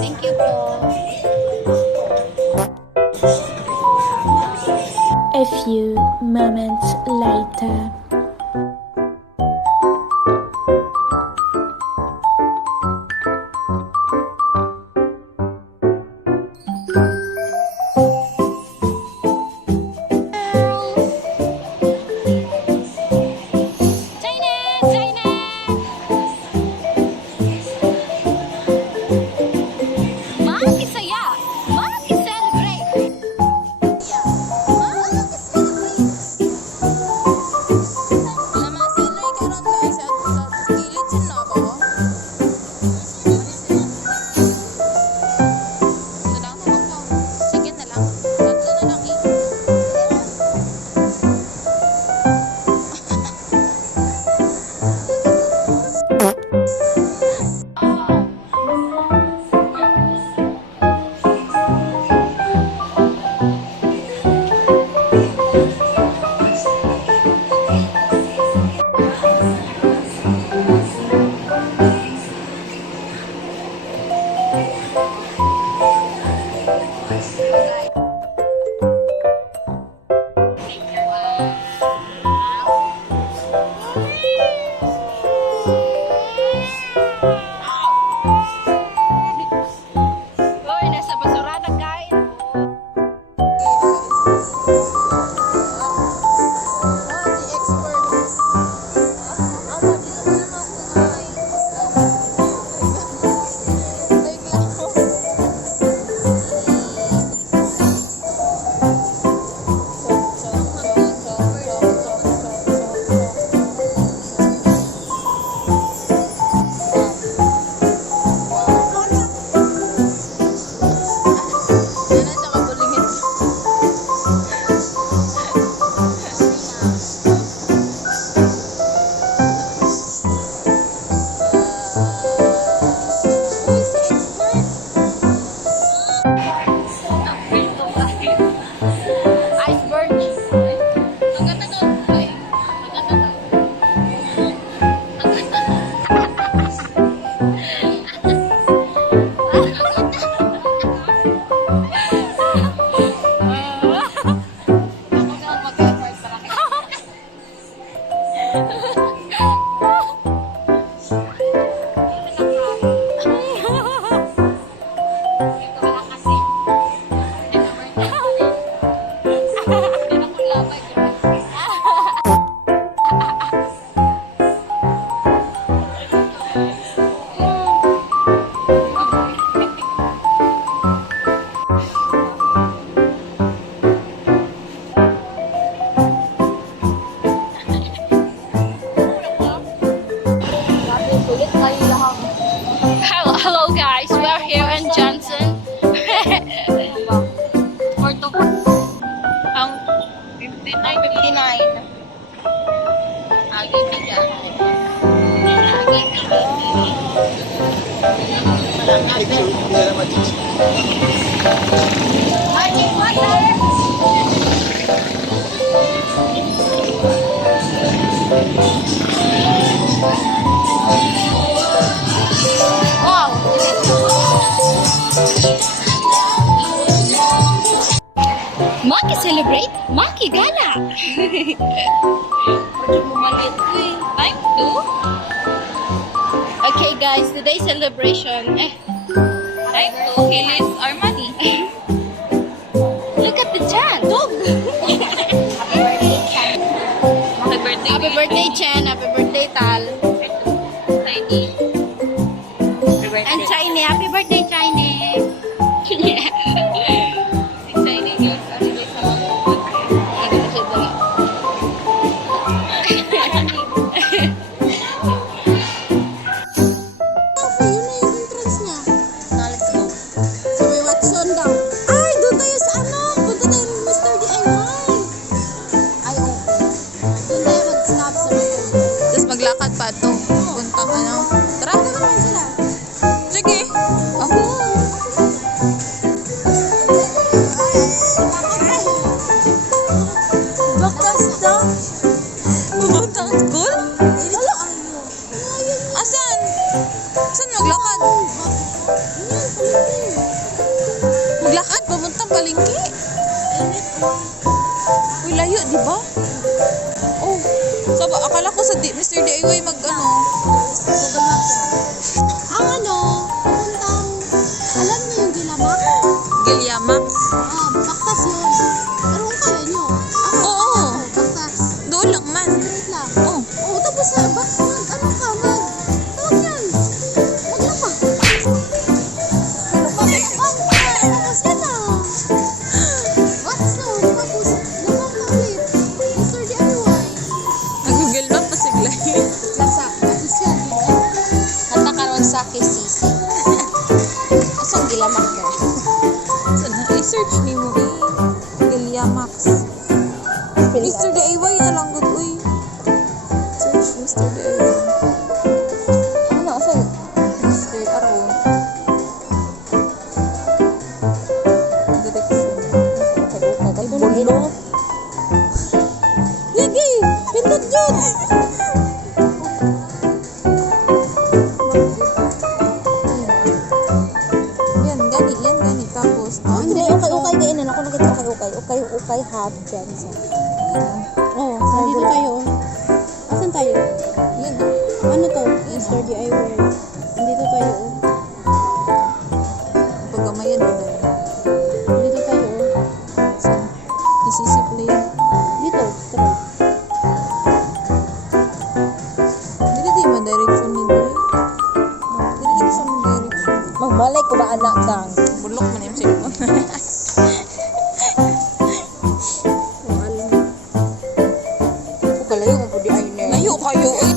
Thank you po. A few moments later. Hello guys, we are here in Johnson. Ang 59. Agi bigyan. Agi wow. Maki celebrate, Maki gala. Time to. Okay guys, today's celebration. Time to release our money. Look at the Chan. Dog. Happy birthday Chan. Happy birthday Tal. Tiny. And Chiny. Happy birthday Chiny. maglakad pa to. Puntang ano. Tara. Sige. Ako. Bakas na. Pupunta ang school? Asan? Saan maglakad? Maglakad? Papuntang palengke? Uy, layo, di ba? Oh, saba, akala ko sa Mr. DIY mag-ano. Ang ano, puntang, alam niyo yung Gilamak? Gilyamax. Bakas yun. Pero kung kaya niyo, Oo. bakas. Doon lang man. Wait lang. Oh. Oo, tapos ano ka, tawag yan. Maglapa. Bakas yan ah. Bakas na, tapos, lamang na ulit. Mr. DIY. Nag-google map pa sigla. Lasa, bakas yan, di ba? Natakaroon sa kisisi. Asang Gilamak ka? Saan na? I-search ni mo eh. Gilyamax. Mr. DIY na lang good, uy. Search Mr. DIY. Ano, sa'yo? Mr. Aro. Direction. Ay, bulo. Lagi! Pindot dyan! Yan, gani. Tapos, Hindi, ukay-ukay kayo na. Ako nakita ukay-ukay. Ukay-ukay half chance. Oo, nandito tayo. Asan tayo? yan. Ano to? Mr. DIY. Nandito tayo. Pagkamayan mo dahil. Nandito tayo. So, disisipline. Dito, try. Dili di man direction ni Boy. Dili di siya man direction. Magmalay ko ba anak kang? Bulok man yung cellphone. Kalayo mo po di ay na. Layo kayo. Eh.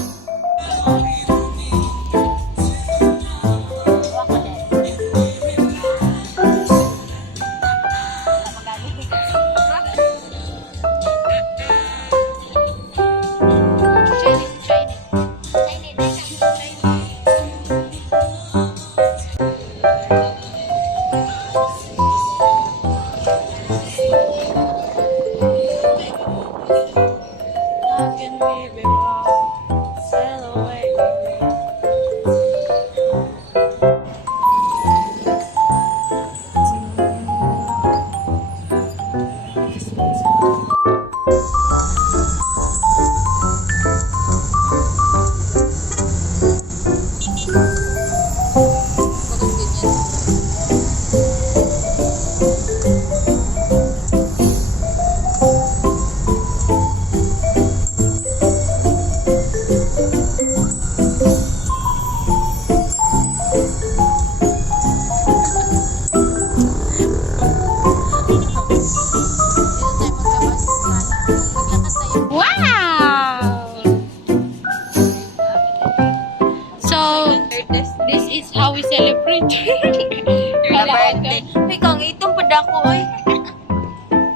This is how we celebrate Your birthday. Uy, kang itong padako, oy.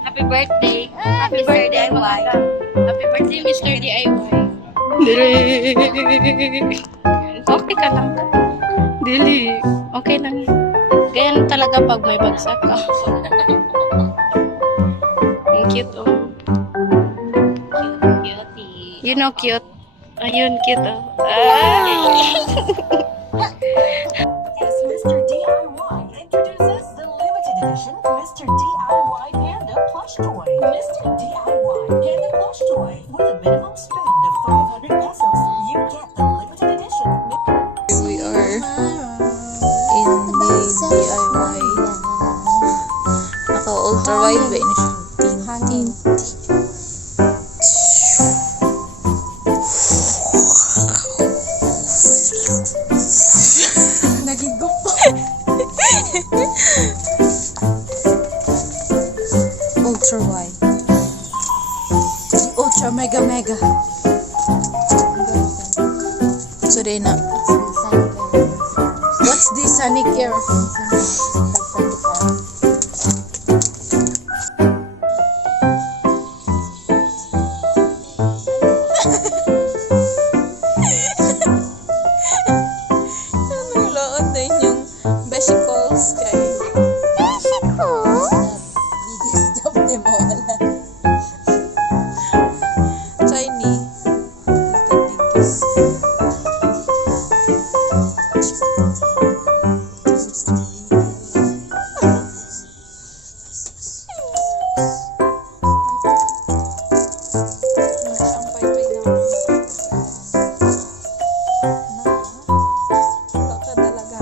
Happy birthday. Happy birthday, DIY. Happy birthday, Mr. DIY. Okay ka lang. Dili. Okay lang. Ganyan talaga pag may bagsak ka. Ang cute, oh. Cutie. You know, cute. Ayun, cute, oh. Ah. Yes, Mr. DIY introduces the limited edition Mr. DIY Panda plush toy. Mr. DIY Panda plush toy. With a minimum spend of 500 pesos, you get the limited edition. We are in the DIY. Naka-ultra wide ba yun siya? Hangin. Nagigo. Ultra wide. Ultra mega. So they na. What's this, Sanicare? Ang paypay na. Kakadalaga.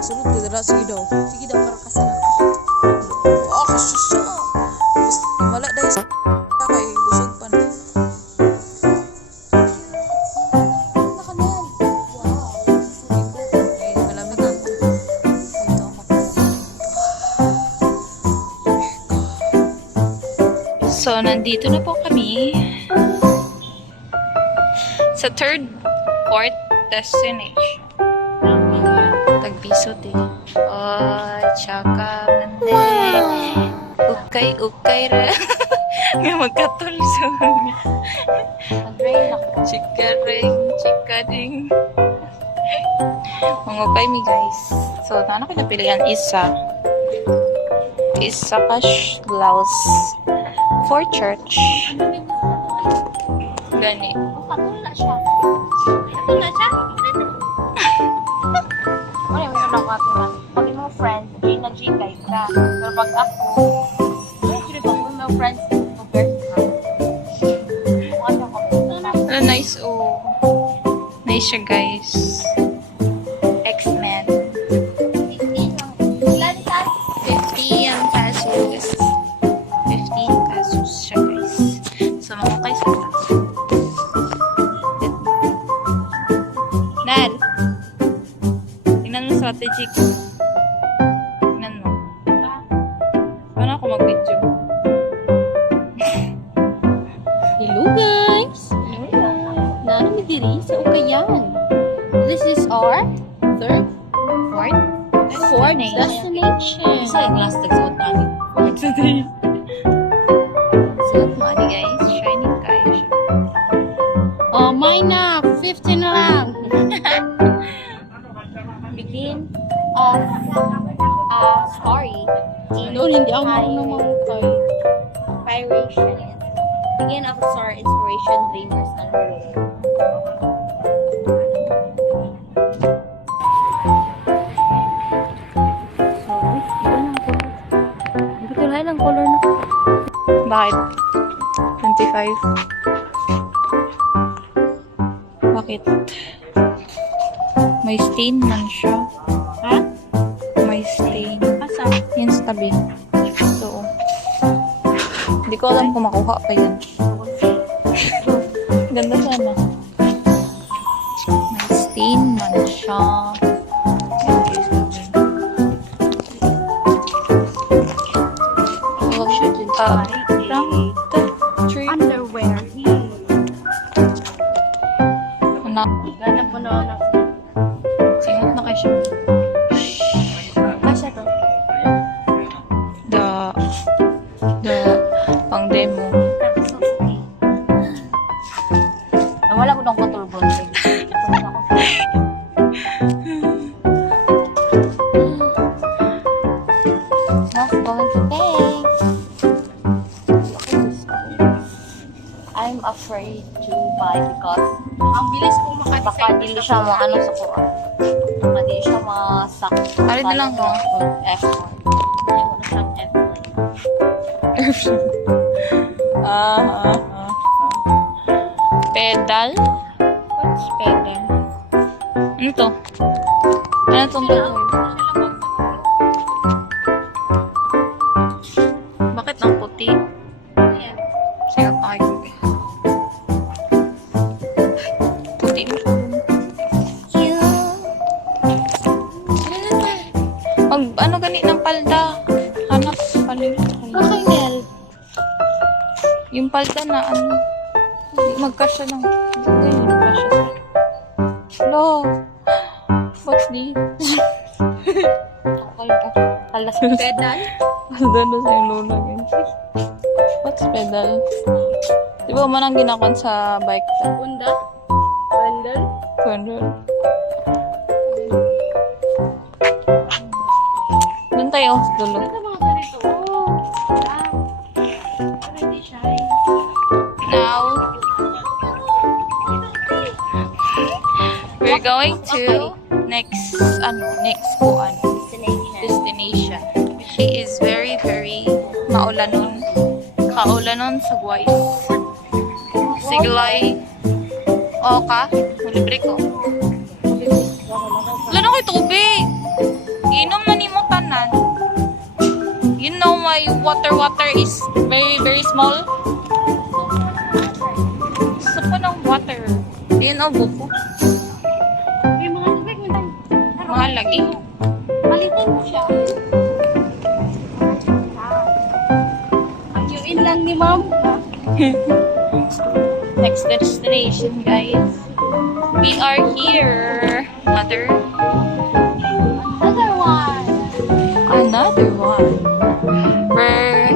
Sunod ka dala. Sige daw. Sige daw, para kasala. Oh, kasusya. Wala dahil sa kay busog pa na. Nakanan. Wow. Eh, malamig ako. Dito ako. So, nandito na po kami sa fourth destination. Tagbisot eh. Oh, tsaka mande. Ukay ra. Nga magkatulso. Mag-rain ako. Chika ding. Mangukay mi guys. So, ano ko napilihan? Isa cash blouse for church. Gani. Patula siya. Patula siya? Ano yung unang ako man? Pag yung mga friends, G guys ka. Pero pag ako, actually pag yung mga friends, girls ka. Kung ano ako, Nice oh. Nice siya guys. X-Men. 50 ang pesos. 15 pesos siya guys. So, makukay sa taas. Nal! Tingnan mo strategy ko. Tingnan mo. Paano ako mag-video? hello guys! Nano mi diri sa Ukayan. This is our fourth destination. Isa yung last nagsuot namin. Today. Suot mo ani guys. Shining kayo siya. Oh, mine na. 15 na lang. Begin of a story. Doon, hindi ako marunong mamukay. Inspiration. Begin of a story, inspiration, dreamers, and real. Color na. Bakit? 25. Bakit? May stain man siya. Ha? May stain. Asa? Yan sa tabi. So, hindi ko alam kung makuha pa yan. Ganda sana. May stain man siya. Yan guys, from the tree. Underwear. Anak, Ganap mo na. singot na kayo siya. Kasya to. The pang demo. Nawala ko ng control bonding. Not going to pay. I'm afraid to buy because ang bilis ko Baka hindi siya ano sa kuha. Hindi siya masak. Ari na lang, oh. F1. Hindi mo na siyang F1. Pedal? What's pedal? Ano to? Ano tong pedal? Bakit ang puti? Singot na kayo. Puti mo. Pag ano ganit ng palda, hanap palda. Kakangel. Yung palda na ano, magkasya lang. Ganyan, magkasya sa. No. What's this? Halas pedal. Palda na sa yung lola. What's pedal? Di ba man ang ginakon sa bike ta? Bunda. Bundle. Condol. Doon tayo, dulo. Ano mga ganito? Oh. Ready siya. Now, we're going to next kuan. Destination. destination. She is very, very maulanon. Kaulanon sa guys. Siglay. O ka? Libre ko. Wala na kayo tubig. Inom na ni mo tanan. You know my water is very, very small. Gusto ko ng water. Di na buko. May mga tubig mo tayo. Mahal lagi. Malitin mo siya. Ayuin lang ni ma'am. Next destination, guys. We are here. Another one. We're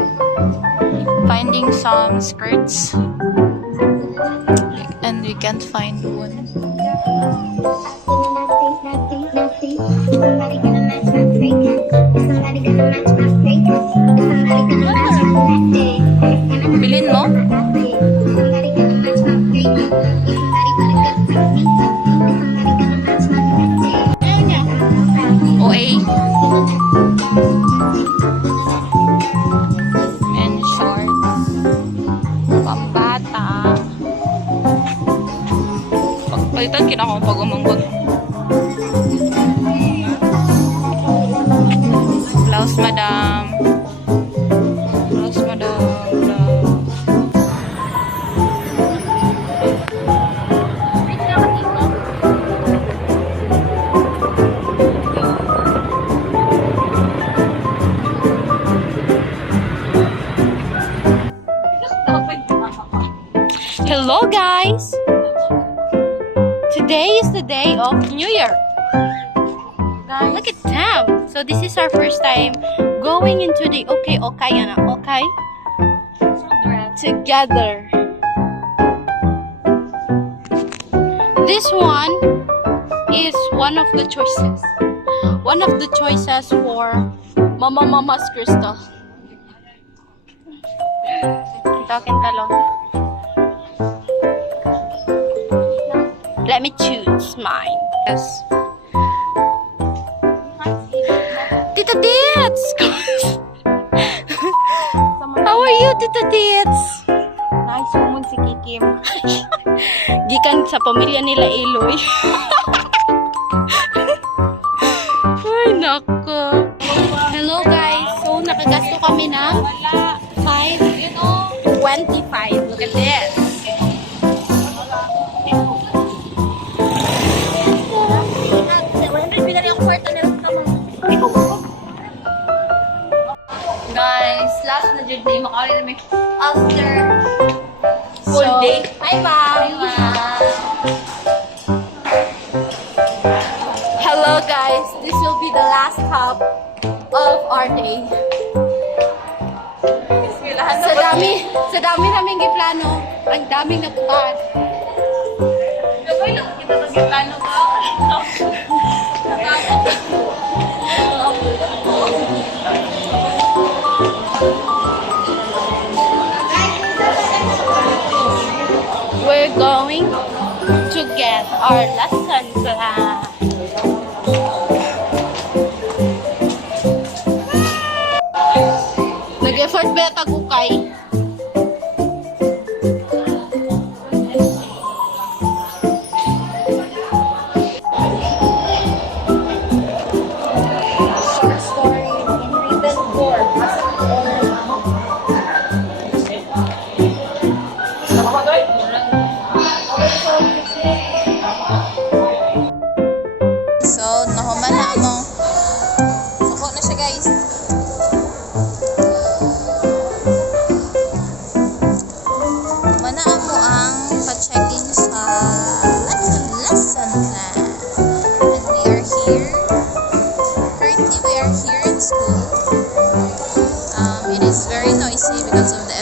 finding some skirts. And we can't find one. Somebody gonna match my freak. Somebody gonna match my freak. Somebody gonna match my freak. Bilin mo? Somebody gonna match my freak. Somebody got a good technique. Somebody gonna match my freak. OA. And shorts. Pambata. Pagpalitan, kinakong pag-umanggot. Blouse, madam. Blouse, madam. Blouse. Hello, guys! Today is the day of New Year. Guys, look at them. So this is our first time going into the okay together. This one is one of the choices. One of the choices for Mama's Crystal. Talking talong. Let me choose mine. Yes. Tita Tits! How are you, Tita Tits? Nice woman si Kikim. Gikan sa pamilya nila Eloy. Ay, nako. Hello, guys. So, nakagasto kami ng 5.25. Look at this. Guys, last na jud ni makali na may after full day. Hi, ma'am. Hello, guys. This will be the last stop of our day. Sa dami naming giplano, ang daming natupad. We're going to get our lesson plan. Nag-effort ba tagukay? Short story in written form. So, nahuman na mo. Suko na siya, guys. Manaan mo ang pa-checking sa lesson plan. And we are here. Currently, we are here in school. It is very noisy because of the